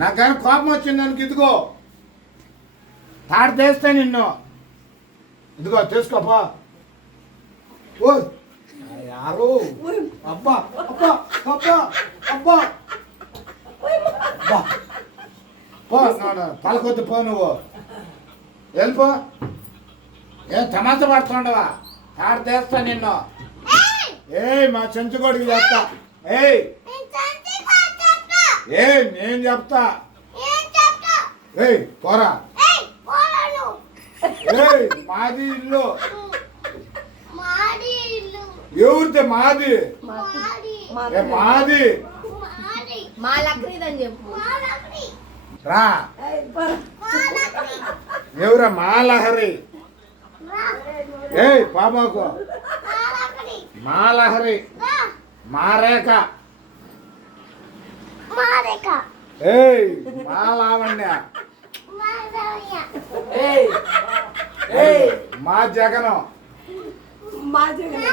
నాకైనా కోపం వచ్చింది దానికి. ఇదిగో తాడు తీస్తే నిన్ను. ఇదిగో తీసుకోపా. ఓ యారు అబ్బా అబ్బా అబ్బా అబ్బా అబ్బా పో. పలకొద్దు పో. నువ్వు వెళ్ళిపో. ఏం తమాషా పడుతుండవా? తాడు తీస్తా నిన్ను. ఏయ్ మా చెంచుకోడికి చెప్తా. ఏయ్ నేను చెప్తా. ఏయ్ పోరా. ఏయ్ మాది ఇల్లు. ఎవరితే మాది? మాది మా లక్రీదని చెప్పు. రా. ఎవరా? మా లహరి. ఏయ్ పాపకు మా లహరి. మా రేఖ. ఏయ్ మా లావణ్య. మా జగను. మా జగన్